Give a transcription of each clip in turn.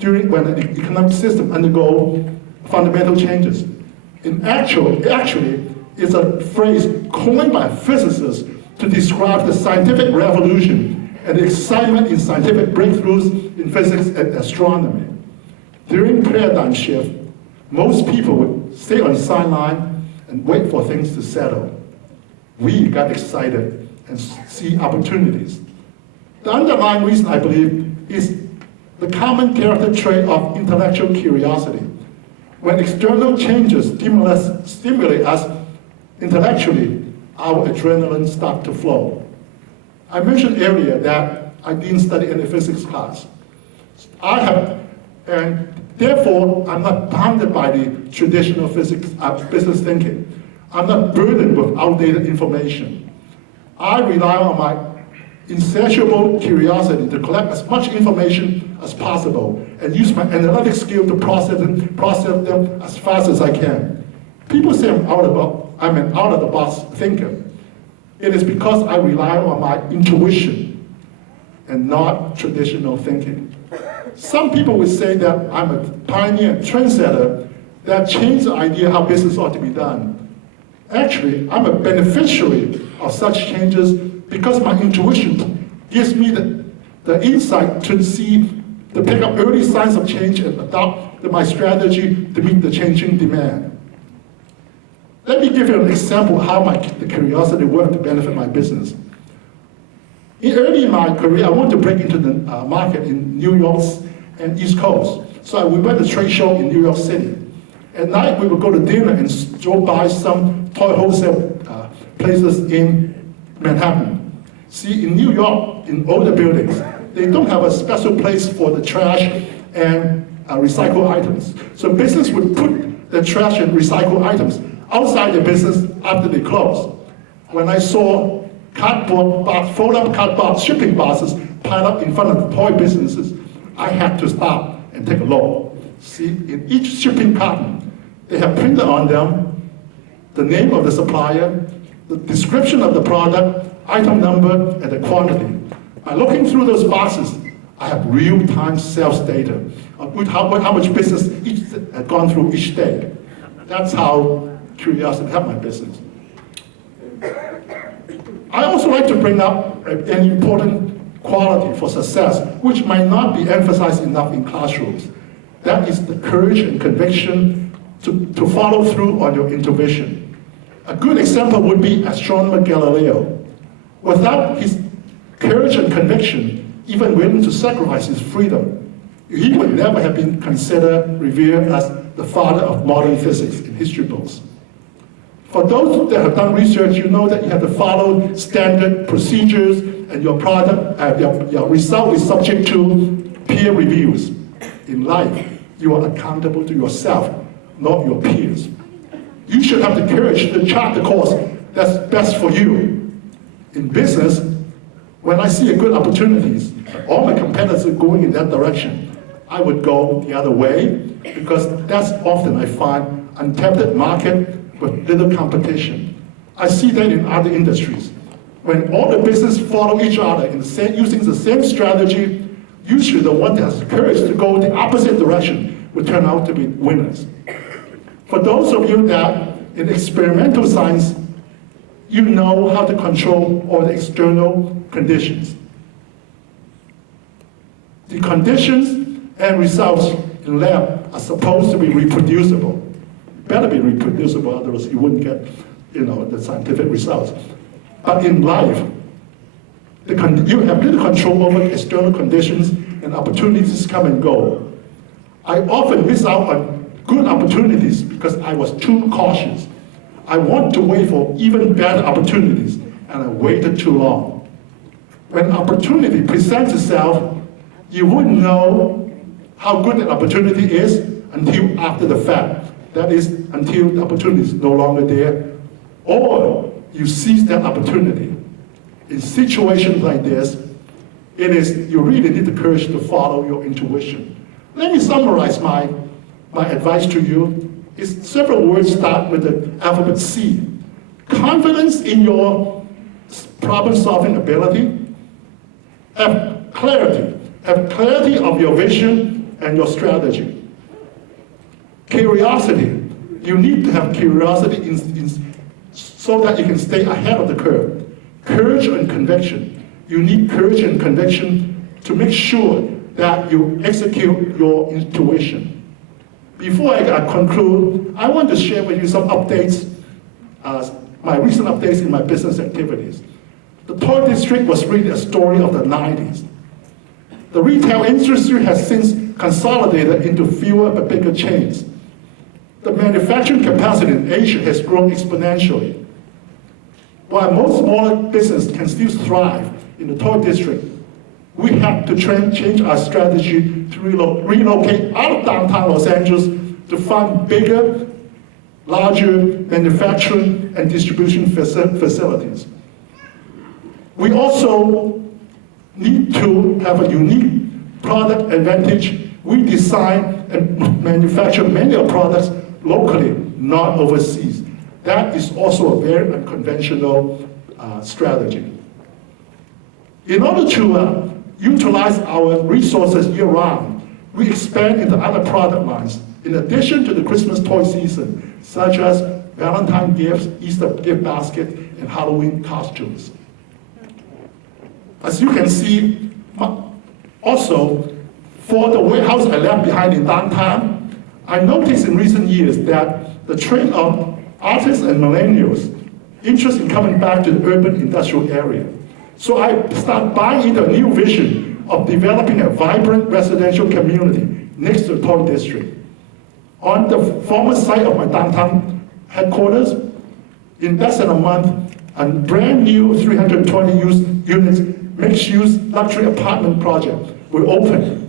during when the economic system undergo fundamental changes. Actually, it's a phrase coined by physicists to describe the scientific revolution and the excitement in scientific breakthroughs in physics and astronomy. During paradigm shift, most people would stay on the sideline and wait for things to settle. We got excited and see opportunities. The underlying reason, I believe, is the common character trait of intellectual curiosity. When external changes stimulate us intellectually, our adrenaline starts to flow. I mentioned earlier that I didn't study any physics class. And therefore, I'm not bounded by the traditional physics business thinking. I'm not burdened with outdated information. I rely on my insatiable curiosity to collect as much information as possible and use my analytic skill to process them as fast as I can. People say I'm an out-of-the-box thinker. It is because I rely on my intuition and not traditional thinking. Some people would say that I'm a pioneer trendsetter that changed the idea how business ought to be done. Actually, I'm a beneficiary of such changes because my intuition gives me the insight to pick up early signs of change and adopt my strategy to meet the changing demand. Let me give you an example of how the curiosity worked to benefit my business. Early in my career, I wanted to break into the market in New York and East Coast. So we went to a trade show in New York City. At night, we would go to dinner and drove by some toy wholesale places in Manhattan. See, in New York, in older buildings, they don't have a special place for the trash and recycled items. So business would put the trash and recycled items outside the business after they close. When I saw fold-up cardboard shipping boxes piled up in front of the toy businesses, I had to stop and take a look. See, in each shipping carton, they have printed on them the name of the supplier, the description of the product, item number, and the quantity. By looking through those boxes, I have real-time sales data of how much business each had gone through each day. That's how curiosity helped my business. I also like to bring up an important quality for success, which might not be emphasized enough in classrooms. That is the courage and conviction to follow through on your intuition. A good example would be astronomer Galileo. Without his courage and conviction, even willing to sacrifice his freedom, he would never have been considered, revered as the father of modern physics in history books. For those that have done research, you know that you have to follow standard procedures, and your result is subject to peer reviews. In life, you are accountable to yourself, not your peers. You should have the courage to chart the course that's best for you. In business, when I see a good opportunities, all my competitors are going in that direction, I would go the other way, because that's often I find untapped market with little competition. I see that in other industries. When all the business follow each other using the same strategy, usually the one that has the courage to go the opposite direction will turn out to be winners. For those of you that in experimental science, you know how to control all the external conditions. The conditions and results in lab are supposed to be reproducible. Better be reproducible, otherwise you wouldn't get, the scientific results. But in life, you have little control over external conditions, and opportunities come and go. I often miss out on good opportunities because I was too cautious. I want to wait for even better opportunities, and I waited too long. When opportunity presents itself, you wouldn't know how good that opportunity is until after the fact. That is, until the opportunity is no longer there, or you seize that opportunity. In situations like this, you really need the courage to follow your intuition. Let me summarize my advice to you. It's several words start with the alphabet C. Confidence in your problem-solving ability. Have clarity of your vision and your strategy. Curiosity. You need to have curiosity so that you can stay ahead of the curve. Courage and conviction. You need courage and conviction to make sure that you execute your intuition. Before I conclude, I want to share with you some updates, my recent updates in my business activities. The toy district was really a story of the 90s. The retail industry has since consolidated into fewer but bigger chains. The manufacturing capacity in Asia has grown exponentially. While most smaller businesses can still thrive in the toy district, we have to change our strategy to relocate out of downtown Los Angeles to find bigger, larger manufacturing and distribution facilities. We also need to have a unique product advantage. We design and manufacture many of our products locally, not overseas. That is also a very unconventional strategy. In order to utilize our resources year-round, we expand into other product lines, in addition to the Christmas toy season, such as Valentine gifts, Easter gift basket, and Halloween costumes. As you can see, also, for the warehouse I left behind in downtown, I noticed in recent years that the trend of artists and millennials interest in coming back to the urban industrial area. So I started buying into a new vision of developing a vibrant residential community next to the toy district. On the former site of my downtown headquarters, in less than a month, a brand new 320 units mixed-use luxury apartment project will open.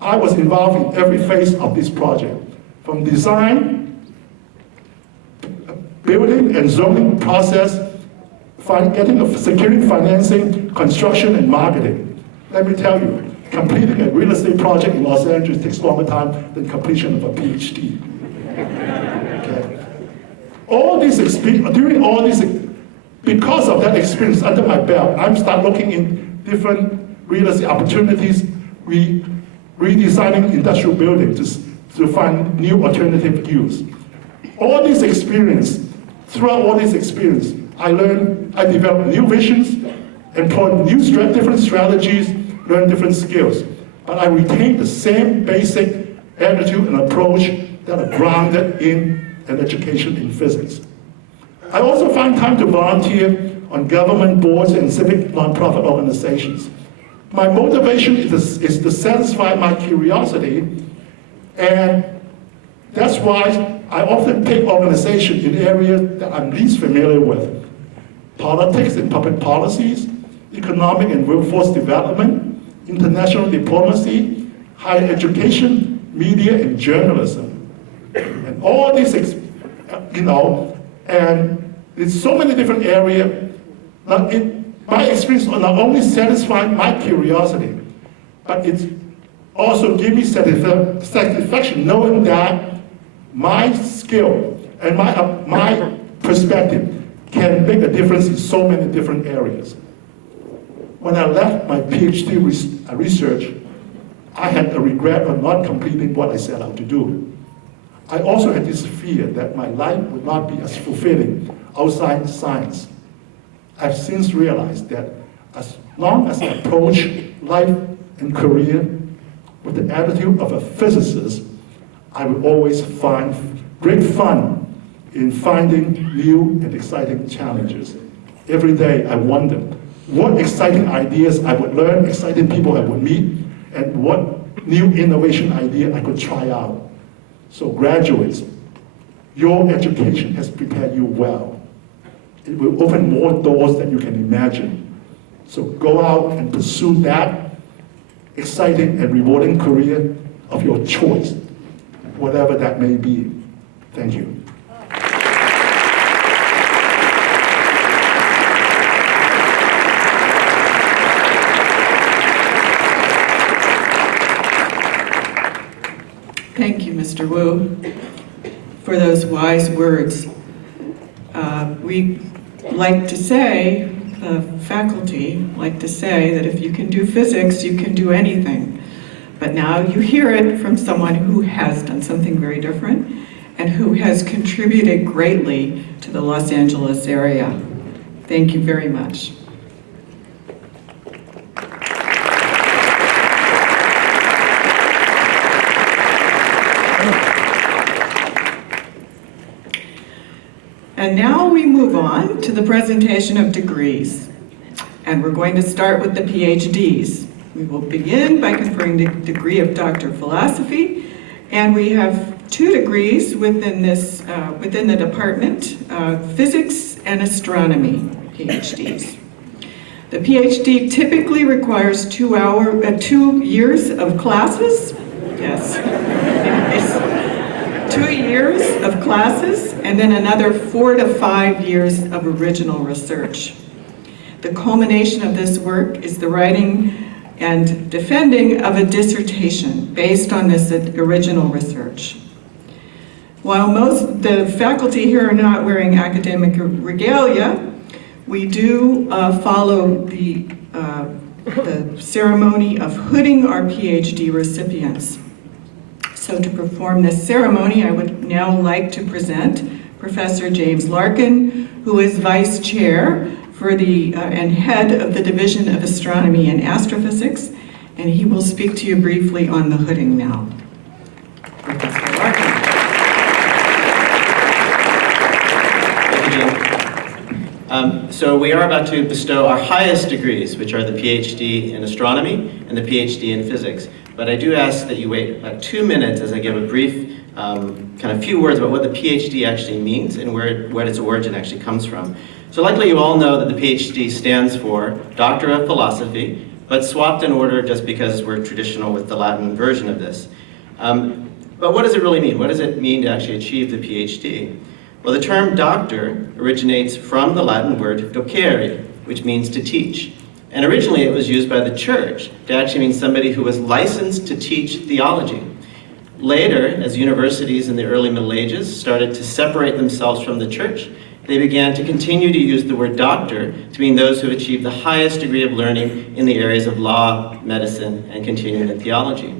I was involved in every phase of this project, from design, building and zoning process, securing financing, construction, and marketing. Let me tell you, completing a real estate project in Los Angeles takes longer time than completion of a PhD. Okay. During all this, because of that experience under my belt, I'm start looking in different real estate opportunities, redesigning industrial buildings to find new alternative use. Throughout all this experience, I developed new visions, employed different strategies, learned different skills. But I retained the same basic attitude and approach that are grounded in an education in physics. I also find time to volunteer on government boards and civic nonprofit organizations. My motivation is to satisfy my curiosity, and that's why I often pick organizations in areas that I'm least familiar with. Politics and public policies, economic and workforce development, international diplomacy, higher education, media, and journalism. And all these, and it's so many different areas. My experience will not only satisfy my curiosity, but it also gives me satisfaction knowing that my skill and my perspective can make a difference in so many different areas. When I left my PhD research, I had a regret of not completing what I set out to do. I also had this fear that my life would not be as fulfilling outside science. I've since realized that as long as I approach life and career with the attitude of a physicist, I will always find great fun in finding new and exciting challenges. Every day I wonder what exciting ideas I would learn, exciting people I would meet, and what new innovation idea I could try out. So graduates, your education has prepared you well. It will open more doors than you can imagine. So go out and pursue that exciting and rewarding career of your choice, whatever that may be. Thank you. Thank you, Mr. Wu, for those wise words. We like to say, the faculty like to say, that if you can do physics, you can do anything. But now you hear it from someone who has done something very different and who has contributed greatly to the Los Angeles area. Thank you very much. And now we move on to the presentation of degrees. And we're going to start with the PhDs. We will begin by conferring the degree of Doctor of Philosophy, and we have 2 degrees within this, within the department, Physics and Astronomy PhDs. The PhD typically requires 2 years of classes. Yes. 2 years of classes, and then another 4 to 5 years of original research. The culmination of this work is the writing and defending of a dissertation based on this original research. While most the faculty here are not wearing academic regalia, we do follow the ceremony of hooding our PhD recipients. So to perform this ceremony, I would now like to present Professor James Larkin, who is Vice Chair for the and head of the Division of Astronomy and Astrophysics, and he will speak to you briefly on the hooding now. Professor Larkin. Thank you, Jean. So we are about to bestow our highest degrees, which are the PhD in Astronomy and the PhD in Physics. But I do ask that you wait about 2 minutes as I give a brief, kind of few words about what the PhD actually means and where its origin actually comes from. So likely you all know that the PhD stands for Doctor of Philosophy, but swapped in order just because we're traditional with the Latin version of this. But what does it really mean? What does it mean to actually achieve the PhD? Well, the term doctor originates from the Latin word docere, which means to teach. And originally it was used by the church to actually mean somebody who was licensed to teach theology. Later, as universities in the early Middle Ages started to separate themselves from the church, they began to continue to use the word doctor to mean those who have achieved the highest degree of learning in the areas of law, medicine, and continuing in theology.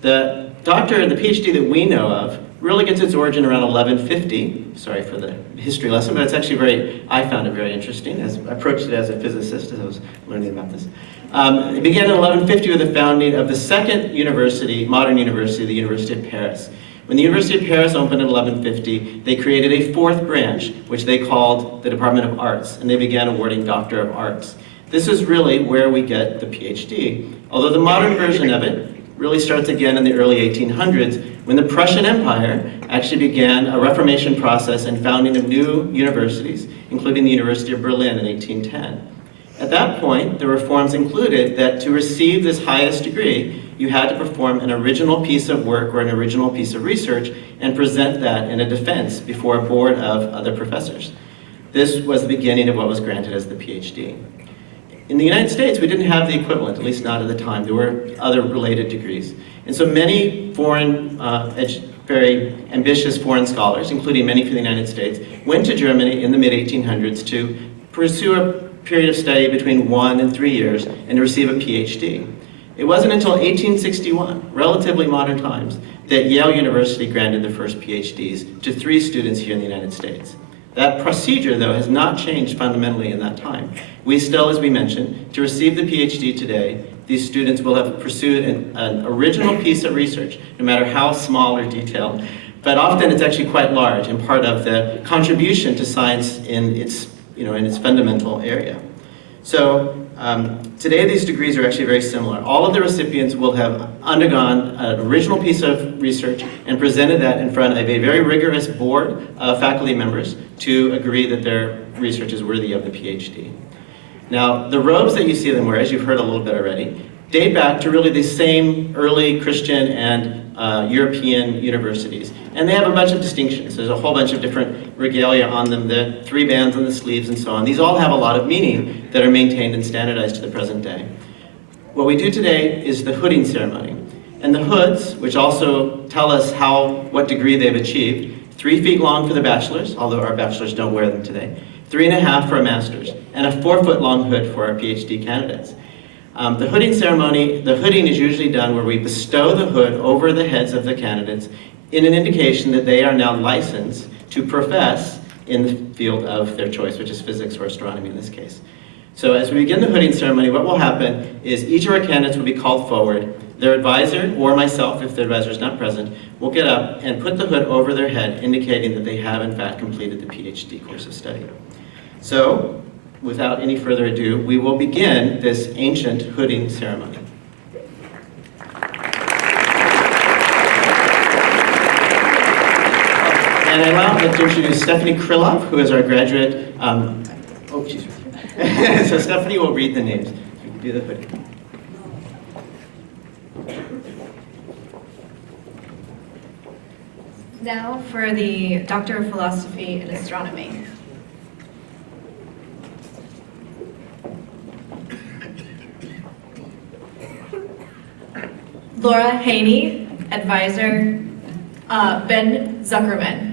The doctor, the PhD that we know of, really gets its origin around 1150. Sorry for the history lesson, but it's actually I found it very interesting as I approached it as a physicist as I was learning about this. It began in 1150 with the founding of the second university, modern university, the University of Paris. When the University of Paris opened in 1150, they created a 4th branch, which they called the Department of Arts, and they began awarding Doctor of Arts. This is really where we get the PhD, although the modern version of it really starts again in the early 1800s, when the Prussian Empire actually began a Reformation process and founding of new universities, including the University of Berlin in 1810. At that point, the reforms included that to receive this highest degree, you had to perform an original piece of work or an original piece of research and present that in a defense before a board of other professors. This was the beginning of what was granted as the PhD. In the United States, we didn't have the equivalent, at least not at the time. There were other related degrees. And so many foreign, very ambitious foreign scholars, including many from the United States, went to Germany in the mid-1800s to pursue a period of study between 1 and 3 years and to receive a PhD. It wasn't until 1861, relatively modern times, that Yale University granted the first PhDs to 3 students here in the United States. That procedure, though, has not changed fundamentally in that time. We still, as we mentioned, to receive the PhD today, these students will have pursued an original piece of research, no matter how small or detailed, but often it's actually quite large and part of the contribution to science in its fundamental area. So today these degrees are actually very similar. All of the recipients will have undergone an original piece of research and presented that in front of a very rigorous board of faculty members to agree that their research is worthy of the PhD. Now, the robes that you see them wear, as you've heard a little bit already, date back to really the same early Christian and European universities. And they have a bunch of distinctions. There's a whole bunch of different regalia on them, the 3 bands on the sleeves and so on. These all have a lot of meaning that are maintained and standardized to the present day. What we do today is the hooding ceremony. And the hoods, which also tell us what degree they've achieved, 3 feet long for the bachelors, although our bachelors don't wear them today, 3.5 for a master's, and a 4-foot long hood for our PhD candidates. The hooding ceremony, the hooding is usually done where we bestow the hood over the heads of the candidates in an indication that they are now licensed to profess in the field of their choice, which is physics or astronomy in this case. So as we begin the hooding ceremony, what will happen is each of our candidates will be called forward. Their advisor, or myself, if their advisor is not present, will get up and put the hood over their head, indicating that they have in fact completed the PhD course of study. So, without any further ado, we will begin this ancient hooding ceremony. And I'd like to introduce Stephanie Krylov, who is our graduate. Oh, she's right here. So Stephanie will read the names. You can do the hoodie. Now for the Doctor of Philosophy in Astronomy. Laura Haney, advisor, Ben Zuckerman.